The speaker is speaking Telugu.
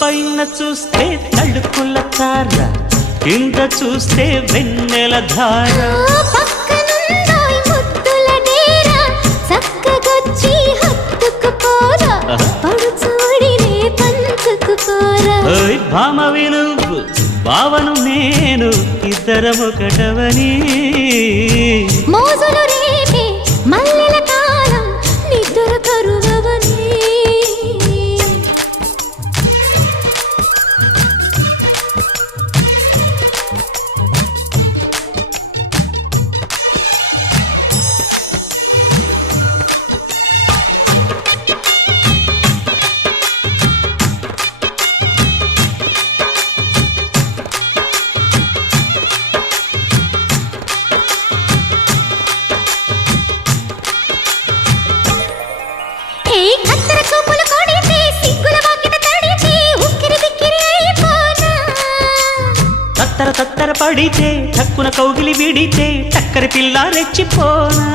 పైన చూస్తే తడుకుల తార, కింద చూస్తే వెన్నెల ధార. పక్కనుందోయ్ ముద్దుల డేరా, చక్కగొచ్చి హత్తుకుపోరా, పడుచూడినే పంచుకుపోరా. భామ వినువు భావను నేను, ఇద్దరమొకటవని. మోజులు రేపే మల్లెల కాలం, నిద్ర కరువవని. తత్తర తత్తర పడితే, తక్కున కౌగిలి విడితే, చక్కరి పిల్ల రెచ్చిపోనా.